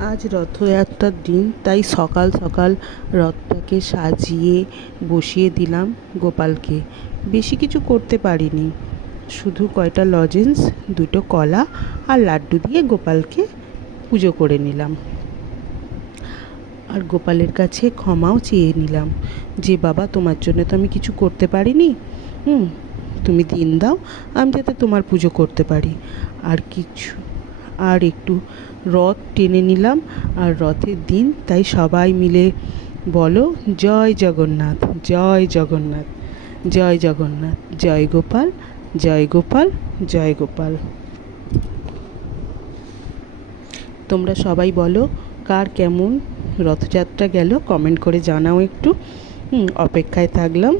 আজ রথযাত্রার দিন, তাই সকাল সকাল রথটাকে সাজিয়ে বসিয়ে দিলাম গোপালকে। বেশি কিছু করতে পারিনি, শুধু কয়টা লজেন্স, দুটো কলা আর লাড্ডু দিয়ে গোপালকে পুজো করে নিলাম। আর গোপালের কাছে ক্ষমাও চেয়ে নিলাম যে বাবা, তোমার জন্য তো আমি কিছু করতে পারিনি, তুমি দিন দাও, আমি যাতে তোমার পুজো করতে পারি। আর কিছু, আর একটু রথ টেনে নিলাম। আর রথের দিন, তাই সবাই মিলে বলো, জয় জগন্নাথ, জয় জগন্নাথ, জয় জগন্নাথ, জয় গোপাল, জয় গোপাল, জয় গোপাল। তোমরা সবাই বলো, কার কেমন রথযাত্রা গেল কমেন্ট করে জানাও একটু। অপেক্ষায় থাকলাম।